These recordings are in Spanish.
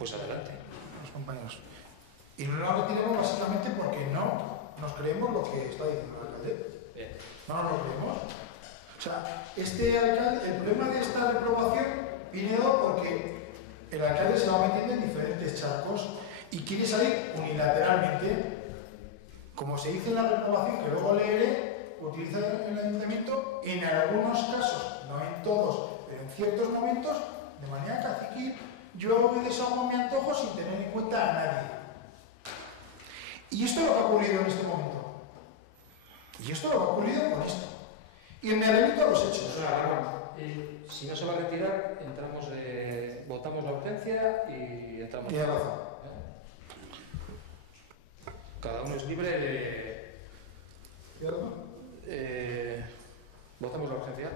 Pues adelante. Los compañeros. Y no lo retiremos básicamente porque no nos creemos lo que está diciendo el alcalde. Bien. No nos lo creemos. O sea, este alcalde, el problema de esta reprobación viene dado porque el alcalde se va metiendo en diferentes charcos y quiere salir unilateralmente. Como se dice en la reprobación, que luego leeré, utiliza el ayuntamiento en algunos casos, no en todos, pero en ciertos momentos, de manera caciquil, yo deshago mi antojo sin tener en cuenta a nadie. Y esto es lo que ha ocurrido en este momento. Y esto es lo que ha ocurrido con esto. Y me remito a los hechos. Si no se va a retirar, votamos la urgencia y entramos. Tiene razón. Cada uno es libre de... ¿Tiene razón? Votamos la urgencia.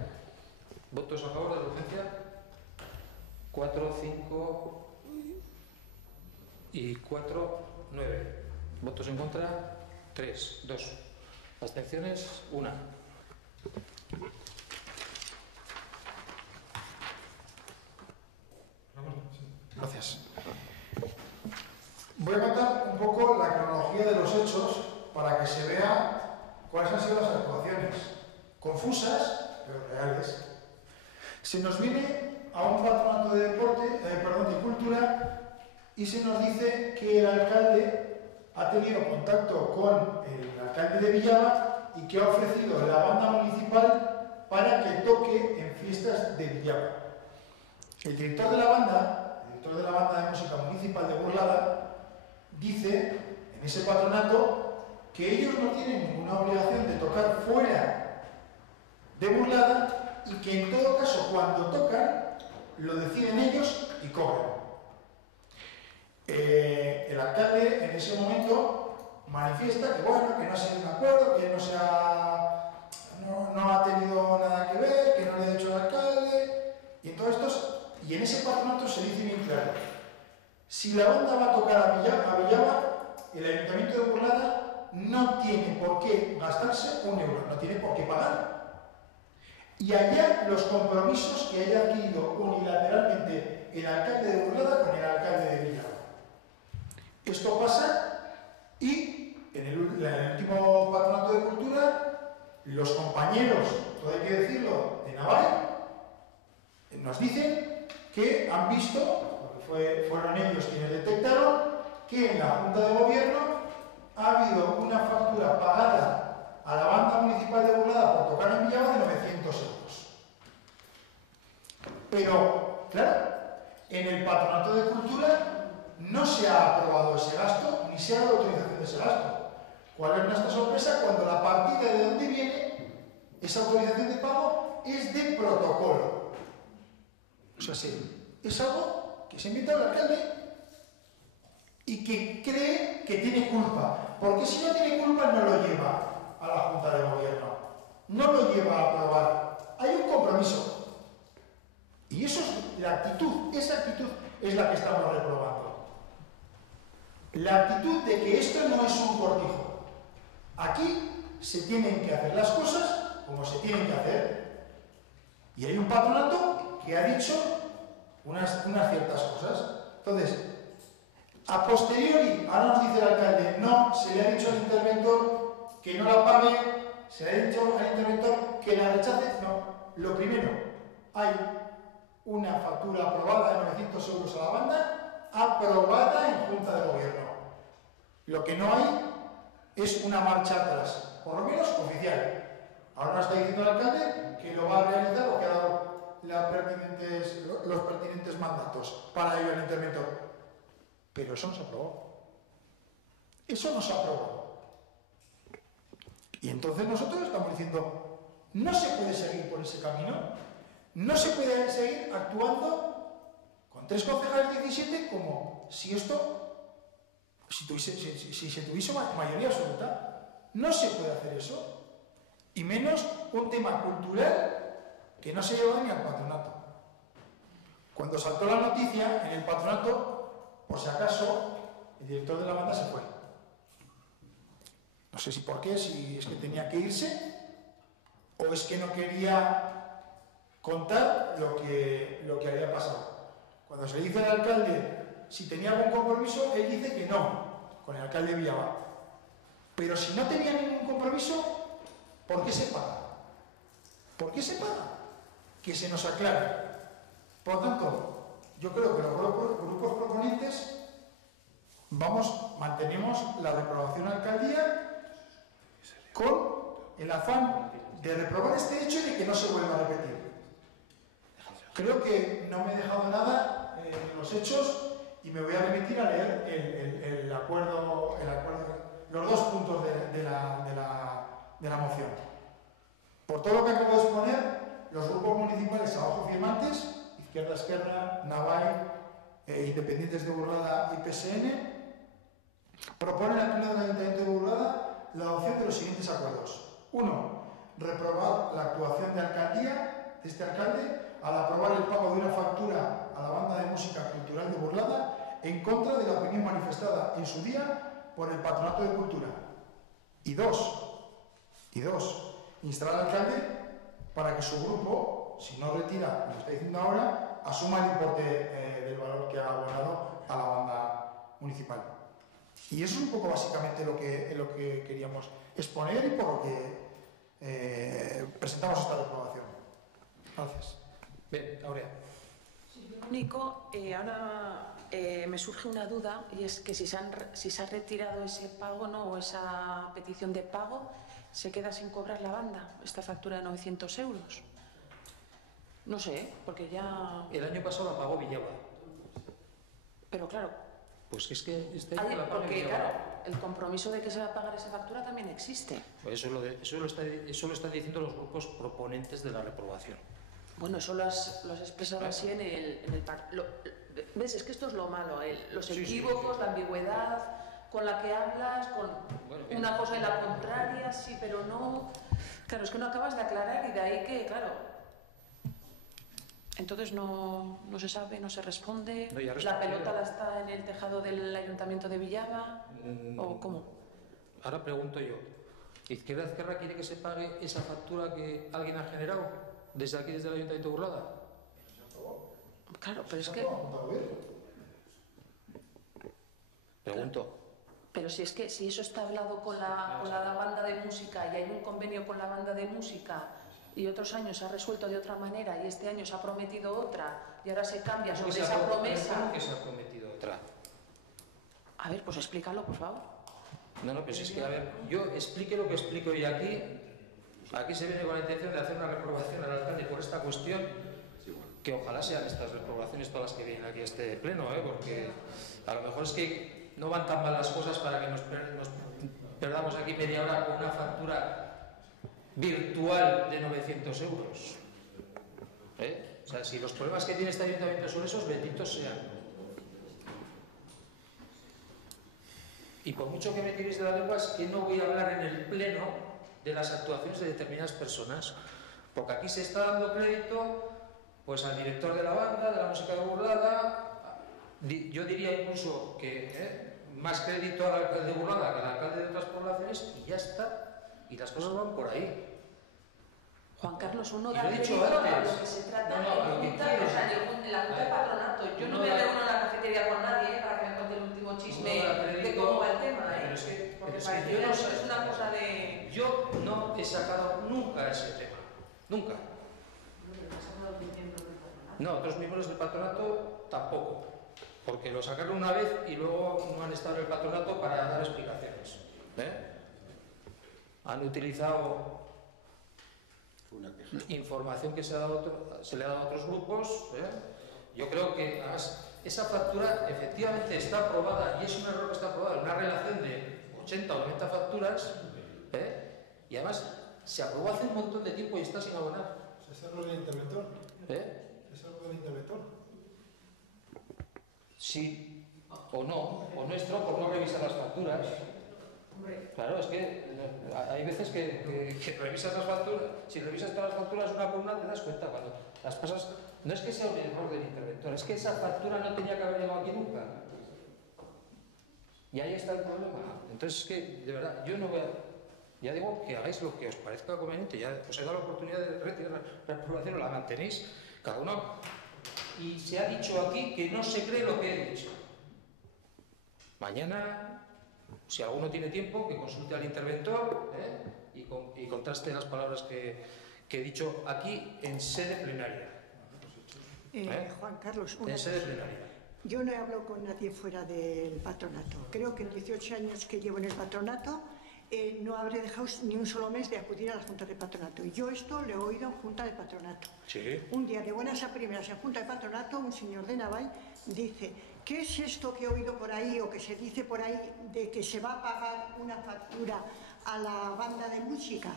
¿Votos a favor de la urgencia? 4, 5 y 4, 9. ¿Votos en contra? 3, 2. ¿Abstenciones? 1. Gracias. Voy a contar un poco la cronología de los hechos para que se vea cuáles han sido las actuaciones. Confusas, pero reales. Se nos viene a un patronato de de cultura, y se nos dice que el alcalde ha tenido contacto con el alcalde de Villava y que ha ofrecido la banda municipal para que toque en fiestas de Villava. El director de la banda de música municipal de Burlada, dice en ese patronato que ellos no tienen ninguna obligación de tocar fuera de Burlada y que en todo caso cuando tocan lo deciden ellos y cobran. El alcalde en ese momento manifiesta que bueno, que no ha sido un acuerdo, que no ha tenido nada que ver, que no le ha dicho al alcalde, y en ese patronato se dice bien claro: si la banda va a tocar a Villava, el ayuntamiento de Burlada no tiene por qué gastarse un euro, no tiene por qué pagar. Y allá los compromisos que haya adquirido unilateralmente el alcalde de Burlada con el alcalde de Villava. Esto pasa y en el último patronato de cultura, los compañeros, todo hay que decirlo, de Navai, nos dicen que han visto, porque fueron ellos quienes detectaron, que en la Junta de Gobierno ha habido una factura pagada a la banda municipal de Burlada por tocar en Villava de 900 euros. Pero, claro, en el patronato de cultura no se ha aprobado ese gasto, ni se ha dado autorización de ese gasto. ¿Cuál es nuestra sorpresa? Cuando la partida de dónde viene esa autorización de pago es de protocolo. O sea, sí, es algo que se inventa el alcalde y que cree que tiene culpa. Porque si no tiene culpa no lo lleva a la Junta de Gobierno. No lo lleva a aprobar. Hay un compromiso. Y eso es la actitud, esa actitud es la que estamos reprobando. La actitud de que esto no es un cortijo. Aquí se tienen que hacer las cosas como se tienen que hacer. Y hay un patronato que ha dicho unas ciertas cosas. Entonces, a posteriori, ahora nos dice el alcalde, no, se le ha dicho al interventor que no la pague, se le ha dicho al interventor que la rechace. No, lo primero, hay una factura aprobada de 900 euros a la banda, aprobada en Junta de Gobierno. Lo que no hay es una marcha atrás, por lo menos oficial. Ahora nos está diciendo el alcalde que lo va a realizar o que ha dado los pertinentes mandatos para ello el interventor. Pero eso no se aprobó. Eso no se aprobó. Y entonces nosotros estamos diciendo, no se puede seguir por ese camino, no se puede seguir actuando con 3 concejales 17 como si esto, si se tuviese mayoría absoluta. No se puede hacer eso. Y menos un tema cultural que no se lleva ni al patronato. Cuando saltó la noticia en el patronato, por si acaso, el director de la banda se fue. No sé si por qué, si es que tenía que irse o es que no quería contar lo que había pasado. Cuando se le dice al alcalde, si tenía algún compromiso, él dice que no, con el alcalde de Villaba. Pero si no tenía ningún compromiso, ¿por qué se paga? ¿Por qué se paga? Que se nos aclare. Por lo tanto, yo creo que los grupos proponentes mantenemos la reprobación a la alcaldía con el afán de reprobar este hecho y de que no se vuelva a repetir. Creo que no me he dejado nada en los hechos y me voy a remitir a leer el acuerdo, los dos puntos de la moción. Por todo lo que acabo de exponer, los grupos municipales abajo firmantes, Izquierda Esquerra, Navai, Independientes de Burlada y PSN, proponen al Pleno del Ayuntamiento de Burlada la adopción de los siguientes acuerdos. 1. Reprobar la actuación de alcaldía de este alcalde al aprobar el pago de una factura a la Banda de Música Cultural de Burlada en contra de la opinión manifestada en su día por el Patronato de Cultura. Y dos, instar al alcalde para que su grupo, si no retira lo que está diciendo ahora, asuma el importe del valor que ha abonado a la banda municipal. Y eso es un poco básicamente lo que queríamos exponer y por lo que presentamos esta reprobación. Gracias. Bien, Aurea. Nico, ahora me surge una duda y es que si se ha retirado ese pago, ¿no?, o esa petición de pago, se queda sin cobrar la banda esta factura de 900 euros. No sé, porque ya... El año pasado la pagó Villaba. Pero claro... Pues es que este año la pagó porque Villaba. claro, el compromiso de que se va a pagar esa factura también existe. Pues eso lo están diciendo los grupos proponentes de la reprobación. Bueno, eso lo has expresado así en el ¿ves? Es que esto es lo malo, los equívocos, la ambigüedad con la que hablas, con una cosa y la contraria, sí, pero no... Claro, es que no acabas de aclarar y de ahí que, claro... Entonces no se sabe, no se responde, No, ya la pelota está en el tejado del Ayuntamiento de Villaba, ¿o cómo? Ahora pregunto yo, ¿Izquierda Esquerra quiere que se pague esa factura que alguien ha generado desde aquí, desde el Ayuntamiento de Burlada? Claro, pero es que... Pregunto. Pero si es que si eso está hablado con la banda de música y hay un convenio con la banda de música y otros años se ha resuelto de otra manera y este año se ha prometido otra y ahora se cambia sobre esa promesa... ¿Cómo que se ha prometido otra? A ver, pues explícalo, por favor. No, pues es que, a ver, yo explique lo que explico y aquí se viene con la intención de hacer una reprobación al alcalde por esta cuestión, que ojalá sean estas reprobaciones todas las que vienen aquí a este pleno, porque a lo mejor es que no van tan mal las cosas para que nos perdamos aquí media hora con una factura virtual de 900 euros. O sea, si los problemas que tiene este ayuntamiento son esos, benditos sean. Y por mucho que me tiréis de la lengua, es que no voy a hablar en el pleno de las actuaciones de determinadas personas, porque aquí se está dando crédito pues al director de la banda, de la música de Burlada, yo diría incluso que más crédito al alcalde de Burlada que al alcalde de otras poblaciones, y ya está, y las cosas van por ahí. Juan Carlos, uno Y da lo he dicho crédito a antes. lo que se trata No, lo que en la quieres. junta de patronato. Yo no me reúno en la cafetería con nadie para que me cuente el último chisme de cómo va el tema, Pero es que, porque es parece que yo que no eso sé. es una cosa de... Yo no he sacado nunca ese tema, nunca. No, otros miembros del patronato tampoco, porque lo sacaron una vez y luego no han estado en el patronato para dar explicaciones. Han utilizado información que se le ha dado a otros grupos. Yo creo que además esa factura efectivamente está aprobada, y es un error que está aprobada, una relación de 80 o 90 facturas, y además se aprobó hace un montón de tiempo y está sin abonar. ¿Es error del interventor? ¿Es error del interventor? Sí o no, o nuestro por no revisar las facturas. Claro, es que hay veces que revisas las facturas, si revisas todas las facturas una por una te das cuenta cuando las pasas. No es que sea un error del interventor, es que esa factura no tenía que haber llegado aquí nunca. Y ahí está el problema. Entonces es que, de verdad, yo no voy a... Ya digo que hagáis lo que os parezca conveniente, ya os he dado la oportunidad de retirar la reprobación, la mantenéis, cada uno. Y se ha dicho aquí que no se cree lo que he dicho. Mañana, si alguno tiene tiempo, que consulte al interventor y contraste las palabras que he dicho aquí en sede plenaria. Juan Carlos, en sede plenaria. Yo no he hablado con nadie fuera del patronato. Creo que en 18 años que llevo en el patronato no habré dejado ni un solo mes de acudir a la Junta de Patronato. Y yo esto lo he oído en Junta de Patronato. Sí. Un día, de buenas a primeras, en Junta de Patronato, un señor de Navall dice: ¿qué es esto que he oído por ahí o que se dice por ahí de que se va a pagar una factura a la banda de música?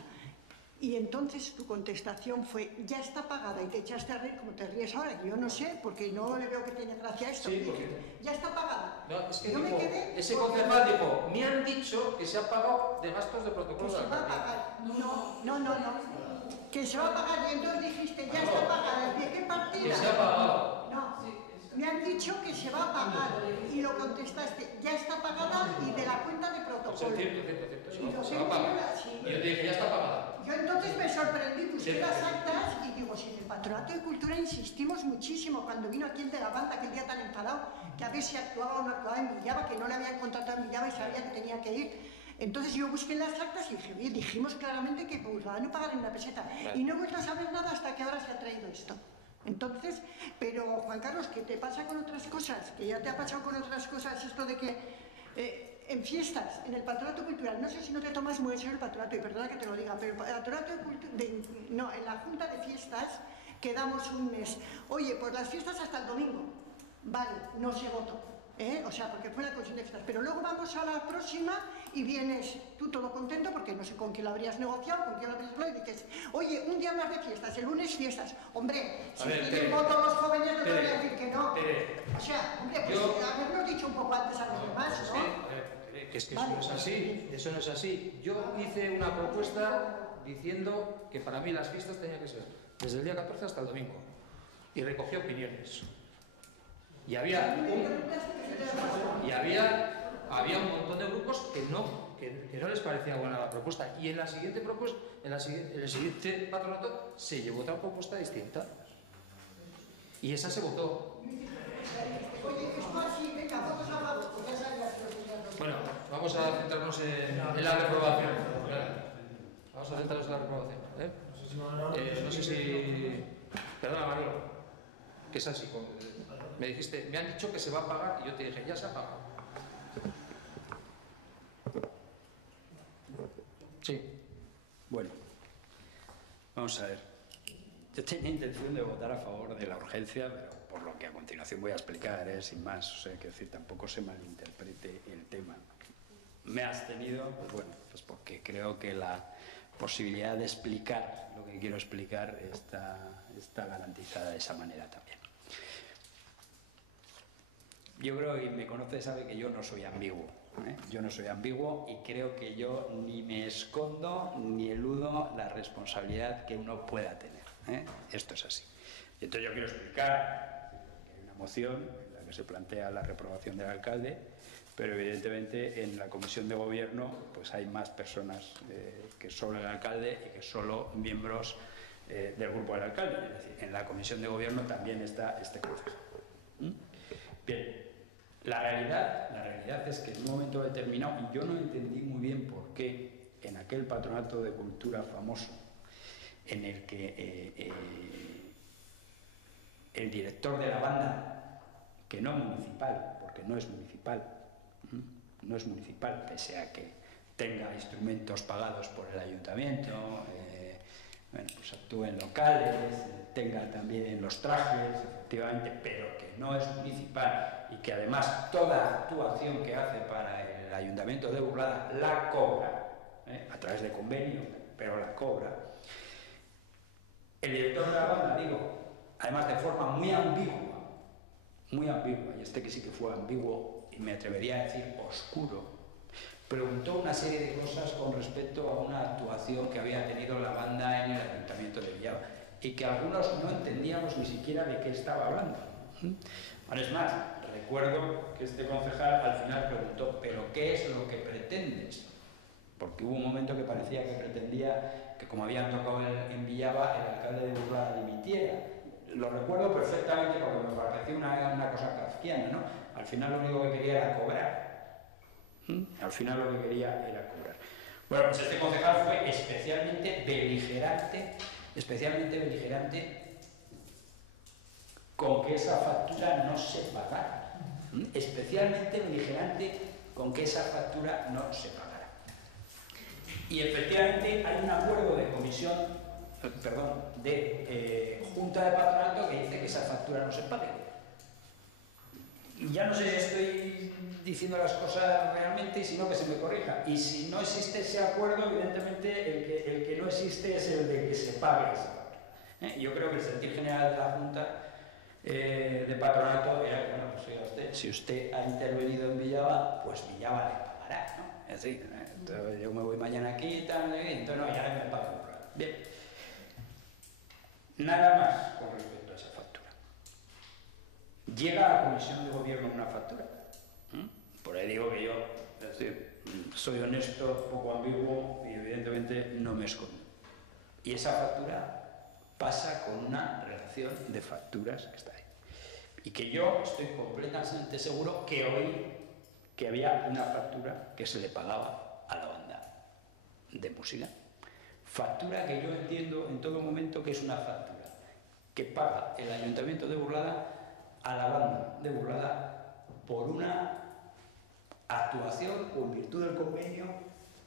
Y entonces tu contestación fue: ya está pagada, y te echaste a reír como te ríes ahora. Yo no sé, porque no le veo que tiene gracia esto. Sí, porque... ya está pagada. No, es que yo dijo, me quedé ese concejal dijo: me han dicho que se ha pagado de gastos de protocolo. Que se va a pagar. No. Que se va a pagar, y entonces dijiste: ya está pagada. ¿De qué partida? Que se ha pagado. No. Me han dicho que se va a pagar y lo contestaste: ya está pagada y de la cuenta de protocolo. Cierto. Se va a pagar. Y yo te dije: ya está pagada. Yo entonces me sorprendí, busqué las actas y digo: si en el Patronato de Cultura insistimos muchísimo cuando vino aquí el de la banda, aquel día tan enfadado, que a ver si actuaba o no actuaba en Villava, que no le habían contratado en Villava y sabía que tenía que ir. Entonces yo busqué en las actas y dije: bien, dijimos claramente que por no pagar en una peseta. Y no he vuelto a saber nada hasta que ahora se ha traído esto. Entonces, pero Juan Carlos, ¿qué te pasa con otras cosas? Que ya te ha pasado con otras cosas esto de que en fiestas, en el patronato cultural, no sé si no te tomas muy en serio el patronato, y perdona que te lo diga, pero el patronato de cultura, no, en la junta de fiestas quedamos un mes. Oye, por las fiestas hasta el domingo. Vale, no se votó. O sea, porque fue una cuestión de fiestas. Pero luego vamos a la próxima y vienes tú todo contento, porque no sé con quién lo habrías negociado, con quién lo habrías hablado, y dices: oye, un día más de fiestas, el lunes fiestas. Hombre, si tienen voto los jóvenes, no te voy a decir que no. O sea, hombre, pues habernos dicho un poco antes a los demás, ¿no? Que es que eso no es así, eso no es así. Yo hice una propuesta diciendo que para mí las fiestas tenían que ser desde el día 14 hasta el domingo, y recogí opiniones. Y había un montón de grupos que no les parecía buena la propuesta, y en la siguiente propuesta, en el siguiente patronato se llevó otra propuesta distinta y esa se votó. Bueno, vamos a centrarnos en la reprobación. Vamos a centrarnos en la reprobación. No sé si... Perdona, Mario, que es así. Me dijiste: me han dicho que se va a pagar, y yo te dije: ya se ha pagado. Sí. Bueno, vamos a ver. Yo tenía intención de votar a favor de la urgencia, pero por lo que a continuación voy a explicar, sin más. O sea, que decir, tampoco se malinterprete el tema. Me he abstenido, pues bueno, pues porque creo que la posibilidad de explicar lo que quiero explicar está garantizada de esa manera también. Yo creo que quien me conoce sabe que yo no soy ambiguo. Yo no soy ambiguo, y creo que yo ni me escondo ni eludo la responsabilidad que uno pueda tener. Esto es así. Y entonces yo quiero explicar que hay una moción en la que se plantea la reprobación del alcalde, pero evidentemente en la comisión de gobierno pues hay más personas que solo el alcalde y que solo miembros del grupo del alcalde. Es decir, en la comisión de gobierno también está este concejal. Bien. La realidad es que en un momento determinado, y yo no entendí muy bien por qué, en aquel patronato de cultura famoso, en el que el director de la banda, que no municipal, porque no es municipal, pese a que tenga instrumentos pagados por el ayuntamiento, pues actúe en locales, tenga también los trajes, efectivamente, pero que no es municipal, y que además toda actuación que hace para el ayuntamiento de Burlada la cobra, a través de convenio, pero la cobra. El director de la banda, digo, además de forma muy ambigua, y este que sí que fue ambiguo, y me atrevería a decir oscuro, preguntó una serie de cosas con respecto a una actuación que había tenido la banda en el ayuntamiento de Villava, y que algunos no entendíamos ni siquiera de qué estaba hablando. Es más, recuerdo que este concejal al final preguntó: ¿pero qué es lo que pretendes? Porque hubo un momento que parecía que pretendía que, como habían tocado en Villava, el alcalde de Burlada dimitiera. Lo recuerdo perfectamente porque me pareció una cosa kafkiana, ¿no? Al final lo único que quería era cobrar. Al final lo que quería era cobrar. Bueno, pues este concejal fue especialmente beligerante con que esa factura no se pagara. Especialmente beligerante con que esa factura no se pagara. Y efectivamente hay un acuerdo de Junta de Patronato que dice que esa factura no se pague. Y ya no sé si estoy diciendo las cosas realmente, sino que se me corrija. Y si no existe ese acuerdo, evidentemente el que no existe es el de que se pague esa factura. Yo creo que el sentir general de la Junta de Patronato era que, bueno, pues oiga usted, si usted ha intervenido en Villaba, pues Villaba le pagará, ¿no? Es decir, entonces yo me voy mañana aquí y tal, y entonces no, ya me pago. Bien. Nada más con respecto a esa factura. Llega a la Comisión de Gobierno una factura. Por ahí digo que yo, es decir, soy honesto, poco ambiguo y evidentemente no me escondo. Y esa factura pasa con una relación de facturas que está ahí. Y que yo estoy completamente seguro que oí que había una factura que se le pagaba a la banda de música. Factura que yo entiendo en todo momento que es una factura que paga el Ayuntamiento de Burlada a la banda de Burlada por una actuación o en virtud del convenio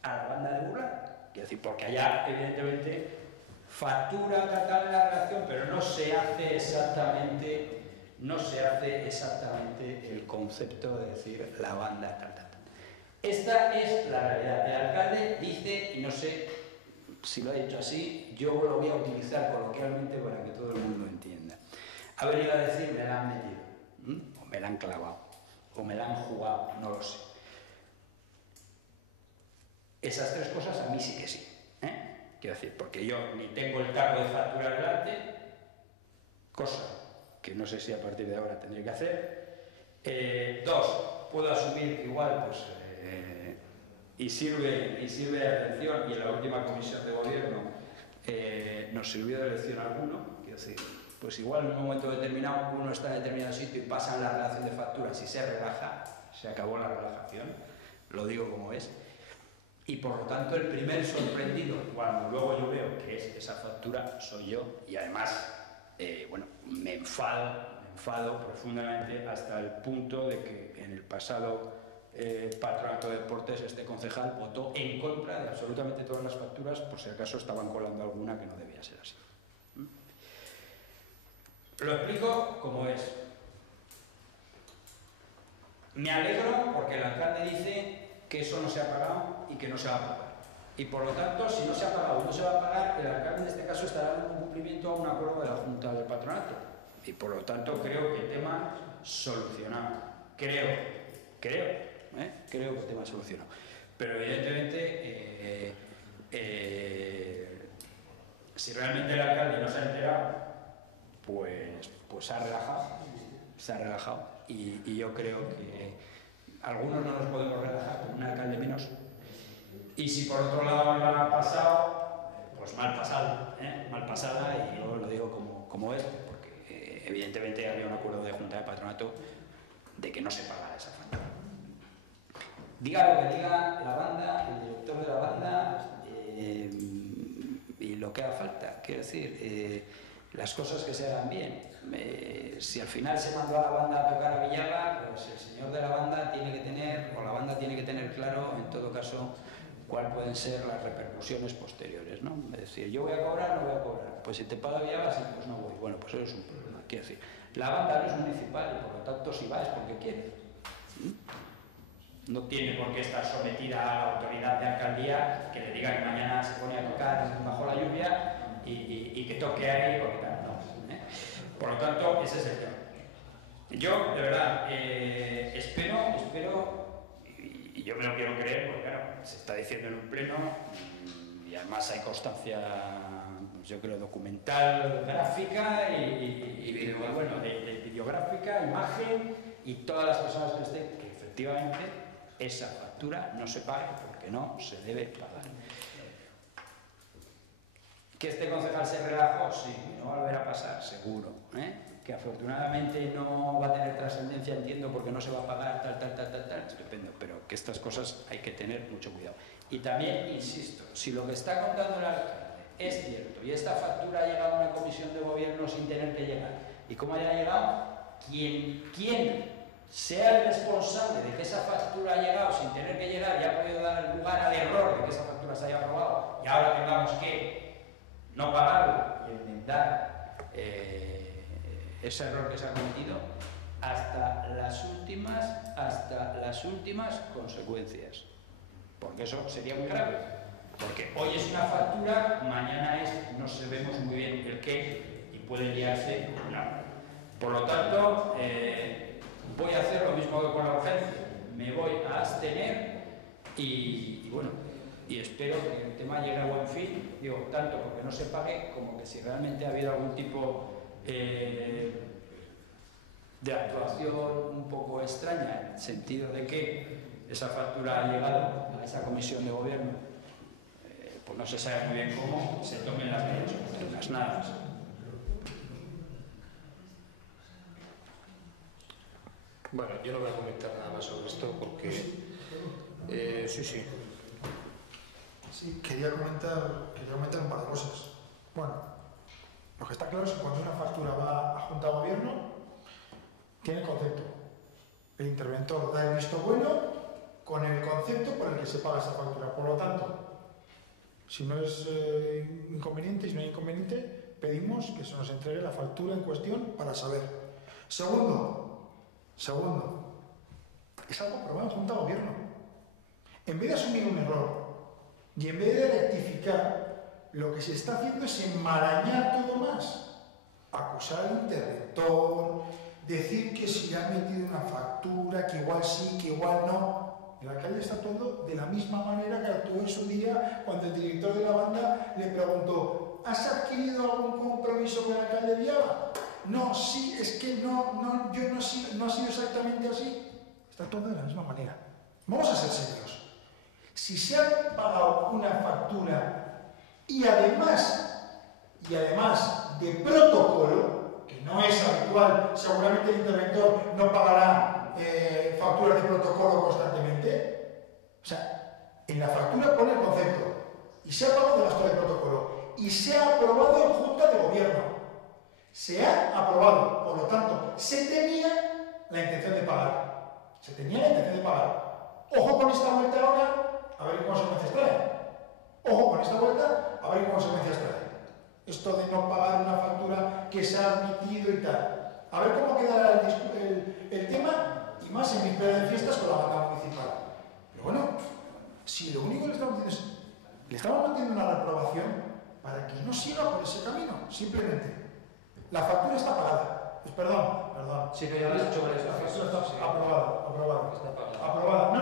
a la banda de Burlada. Quiero decir, porque allá evidentemente factura tal en la relación, pero no se hace exactamente el concepto de decir la banda tal. Esta es la realidad. El alcalde dice, y no sé si lo ha dicho así, yo lo voy a utilizar coloquialmente para que todo el mundo entienda. Ha venido a decir, me la han metido, o me la han clavado, o me la han jugado, no lo sé. Esas tres cosas a mí sí que sí. Quiero decir, porque yo ni tengo el taco de factura delante, cosa que no sé si a partir de ahora tendré que hacer. Dos, puedo asumir que igual, pues, y sirve de atención, y en la última comisión de gobierno nos sirvió de lección a alguno, quiero decir, pues igual en un momento determinado uno está en determinado sitio y pasa en la relación de facturas y se relaja, se acabó la relajación, lo digo como es. Y por lo tanto el primer sorprendido cuando luego yo veo que es esa factura soy yo, y además bueno, me enfado profundamente hasta el punto de que en el pasado Patronato de Deportes este concejal votó en contra de absolutamente todas las facturas por si acaso estaban colando alguna que no debía ser así. Lo explico como es. Me alegro porque el alcalde dice que eso no se ha pagado y que no se va a pagar. Y por lo tanto, si no se ha pagado y no se va a pagar, el alcalde en este caso estará dando un cumplimiento a un acuerdo de la Junta del Patronato. Y por lo tanto creo que el tema solucionado. Creo que el tema solucionado. Pero evidentemente, si realmente el alcalde no se ha enterado, pues se ha relajado. Y yo creo que algunos no nos podemos relajar, con un alcalde menos. Y si por otro lado me han pasado, pues mal pasada, y yo lo digo como es, porque evidentemente había un acuerdo de Junta de Patronato de que no se pagara esa factura. Diga lo que diga la banda, el director de la banda, y lo que haga falta. Quiero decir, las cosas que se hagan bien. Si al final se mandó a la banda a tocar a Villaba, pues el señor de la banda tiene que tener, o la banda tiene que tener claro, en todo caso, cuáles pueden ser las repercusiones posteriores, ¿no? Es decir, yo voy a cobrar, no voy a cobrar. Pues si te paga Villaba, sí, pues no voy. Bueno, pues eso es un problema. Quiero decir, la banda no es municipal y por lo tanto si va es porque quiere. No tiene por qué estar sometida a la autoridad de alcaldía que le diga que mañana se pone a tocar bajo la lluvia y que toque ahí porque tal. No. Por lo tanto, ese es el tema. Yo, de verdad, espero, y yo me lo quiero creer, porque claro, se está diciendo en un pleno, y además hay constancia, yo creo, documental, gráfica y bueno, de videográfica, imagen, y todas las personas que estén, que efectivamente esa factura no se pague porque no se debe pagar. ¿Que este concejal se relajó? Sí, no va a volver a pasar, seguro. Que afortunadamente no va a tener trascendencia, entiendo, porque no se va a pagar tal, estupendo, pero que estas cosas hay que tener mucho cuidado. Y también, insisto, si lo que está contando el alcalde es cierto y esta factura ha llegado a una comisión de gobierno sin tener que llegar, y cómo haya llegado, quien sea el responsable de que esa factura ha llegado sin tener que llegar y ha podido dar lugar al error de que esa factura se haya aprobado y ahora tengamos que no pagarlo y enmendar ese error que se ha cometido hasta las últimas consecuencias, porque eso sería muy grave, porque hoy es una factura, mañana no sabemos muy bien el qué y puede liarse una. Por lo tanto, voy a hacer lo mismo que con la urgencia, me voy a abstener y bueno, y espero que el tema llegue a buen fin, digo, tanto porque no se pague como que si realmente ha habido algún tipo de actuación un poco extraña, en el sentido de que esa factura ha llegado a esa comisión de gobierno, pues no se sabe muy bien cómo, se tomen las medidas oportunas, nada más. Bueno, yo no voy a comentar nada más sobre esto porque sí. Sí, quería comentar un par de cosas. Bueno, lo que está claro es que cuando una factura va a Junta de Gobierno, tiene concepto. El interventor da el visto bueno con el concepto por el que se paga esa factura. Por lo tanto, si no es inconveniente, si no hay inconveniente, pedimos que se nos entregue la factura en cuestión para saber. Segundo, es algo aprobado en Junta de Gobierno. En vez de asumir un error y en vez de rectificar, lo que se está haciendo es enmarañar todo más. Acusar al interventor, decir que si le han metido una factura, que igual sí, que igual no. El alcalde está actuando de la misma manera que actuó en su día cuando el director de la banda le preguntó: ¿has adquirido algún compromiso con el alcalde de Viaba? No, sí, es que no ha sido exactamente así. Está actuando de la misma manera. Vamos a ser serios. Si se ha pagado una factura y además de protocolo, que no es habitual, seguramente el interventor no pagará facturas de protocolo constantemente. O sea, en la factura pone el concepto y se ha pagado de gasto de protocolo y se ha aprobado en Junta de Gobierno. Se ha aprobado, por lo tanto, se tenía la intención de pagar. Ojo con esta vuelta ahora, a ver qué consecuencias trae. Ojo con esta vuelta, a ver qué consecuencias trae. Esto de no pagar una factura que se ha admitido y tal. A ver cómo queda el tema, y más en víspera de fiestas con la banda municipal. Pero bueno, si lo único que le estamos diciendo es, le estamos manteniendo una reprobación para que no siga por ese camino, simplemente. La factura está pagada. Pues perdón. Sí, que ya lo has hecho varias veces. Está aprobada. Está pagada. Aprobada.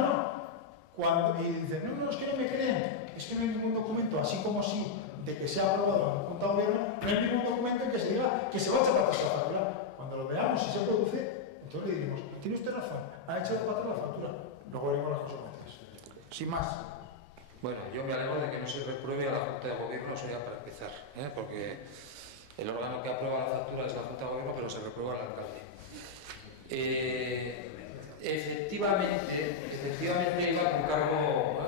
Y dicen, no, es que no me creen. Es que no hay ningún documento, así como sí, de que se ha aprobado en Junta de Gobierno, no hay ningún documento en que se diga que se va a echar para atrás la factura. Cuando lo veamos, si se produce, entonces le diremos, tiene usted razón, ha echado para atrás la factura. Luego veremos las consecuencias. Sin más. Bueno, yo me alegro de que no se repruebe a la Junta de Gobierno, eso ya para empezar, porque el órgano que aprueba la factura es la Junta de Gobierno, pero se reprueba al alcalde. Efectivamente iba con cargo.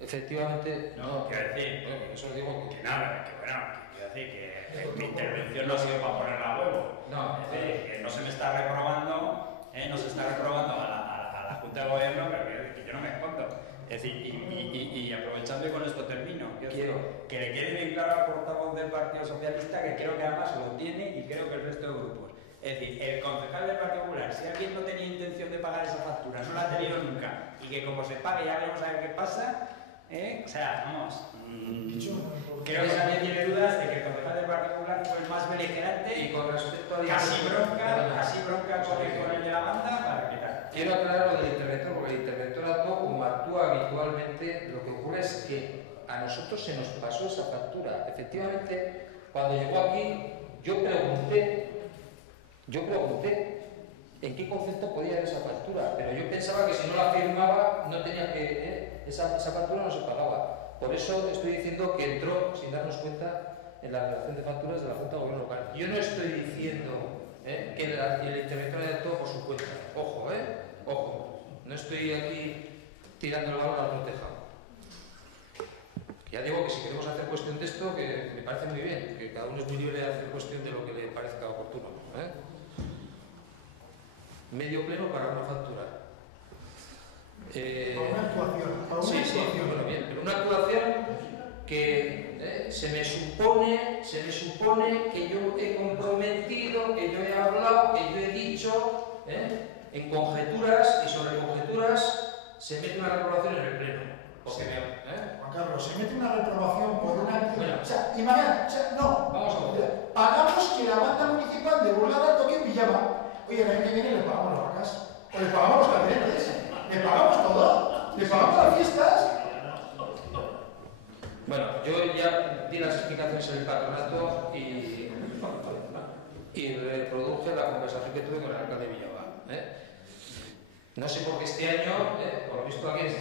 Efectivamente. No, quiero decir. Bueno, eso digo que. Nada, quiero decir que mi intervención no ha sido para ponerla a huevo. No, es decir, que no se me está reprobando, a la Junta de Gobierno, pero que yo no me escondo. Es decir, y aprovechando y con esto termino, quiero que le quede bien claro al portavoz del Partido Socialista, que creo que además lo tiene y creo que el resto de grupos. Es decir, el concejal del Partido Popular, si alguien no tenía intención de pagar esa factura, no la ha tenido nunca, y que como se pague ya veremos a ver qué pasa, o sea, vamos, creo que también tiene dudas de que el concejal del Partido Popular fue el más beligerante y con respecto a casi bronca con el de la banda para quitar. Quiero aclarar lo del interventor, porque el interventor actuó como actúa habitualmente. Lo que ocurre es que a nosotros se nos pasó esa factura. Efectivamente, cuando llegó aquí, yo pregunté en qué concepto podía haber esa factura, pero yo pensaba que si no la firmaba, no tenía que, esa factura no se pagaba. Por eso estoy diciendo que entró sin darnos cuenta en la relación de facturas de la Junta de Gobierno local. Yo no estoy diciendo que el interventor haya actuado por su cuenta. Ojo, No estoy aquí tirando el balón al otro tejado. Ya digo que si queremos hacer cuestión de esto, que me parece muy bien, que cada uno es muy libre de hacer cuestión de lo que le parezca oportuno. Medio pleno para una factura. Para una actuación. Para una sí, actuación. bueno, bien, pero una actuación que se me supone que yo he comprometido, que yo he hablado, que yo he dicho, en conjeturas y sobre conjeturas se mete una reprobación en el pleno. Porque Juan Carlos, se mete una reprobación por una... Bueno. O sea, imagina, no. Vamos a ver. Pagamos que la banda municipal de Burlada toque en Villama. Oye, el año que viene le pagamos las vacas. O le pagamos los cabinetes. Le pagamos todo. Le pagamos las fiestas. Bueno, yo ya di las explicaciones en el patronato y reproduje la conversación que tuve con el alcalde de Villava. No sé por qué este año, por lo visto alguien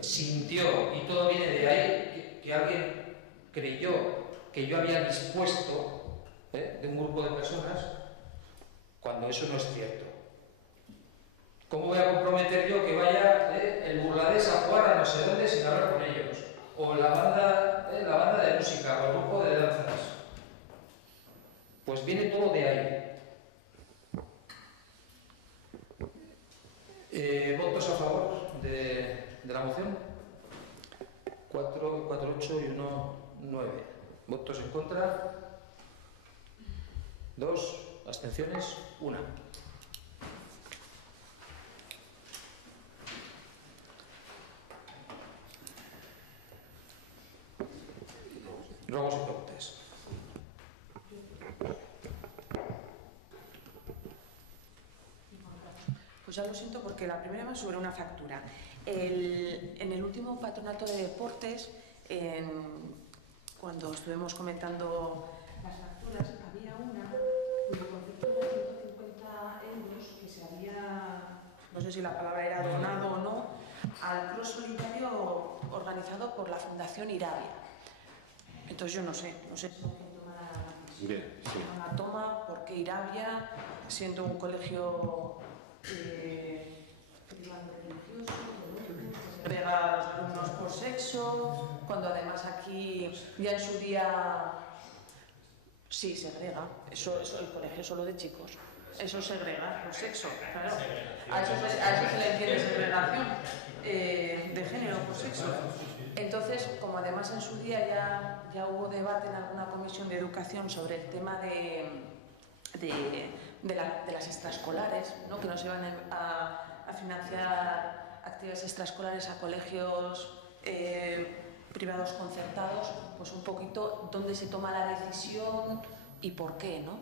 sintió, y todo viene de ahí, que alguien creyó que yo había dispuesto de un grupo de personas, cuando eso no es cierto. ¿Cómo voy a comprometer yo que vaya el burladés a jugar a no sé dónde sin hablar con ellos? O la banda de música, o el grupo de danzas. Pues viene todo de ahí. ¿Votos a favor de la moción? 4, 8 y 1, 9. ¿Votos en contra? 2. ¿Abstenciones? 1. Ruegos y preguntas. Pues ya lo siento porque la primera va sobre una factura. En el último patronato de deportes, cuando estuvimos comentando las facturas, había una cuyo concepto era 150 euros que se había, no sé si la palabra era donado o no, al cross solidario organizado por la Fundación Irabia. Entonces yo no sé quién toma la toma, por qué Irabia, siendo un colegio privado religioso, que segrega a los alumnos por sexo, cuando además aquí ya en su día sí segrega, eso el colegio solo de chicos, eso segrega por sexo, claro, a eso se le entiende segregación de género por sexo. Entonces, como además en su día ya hubo debate en alguna comisión de educación sobre el tema de las extraescolares, ¿no? Que no se van a financiar actividades extraescolares a colegios privados concertados, pues un poquito dónde se toma la decisión y por qué, ¿no?